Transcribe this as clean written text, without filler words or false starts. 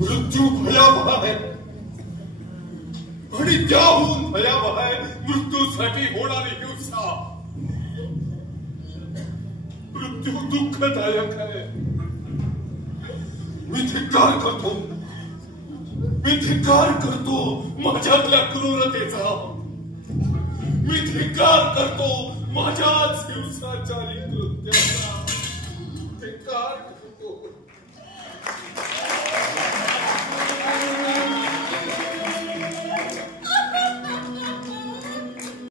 मृत्यू भयावह आहे आणि त्याहून भयावह आहे मृत्यूसाठी होणारी हिंसा. मृत्यू दुःखदायक आहे. मी धिक्कार करतो माझ्यातल्या क्रूरतेचा. मी धिक्कार करतो माझ्याच हिंसाचारी कृत्याचा.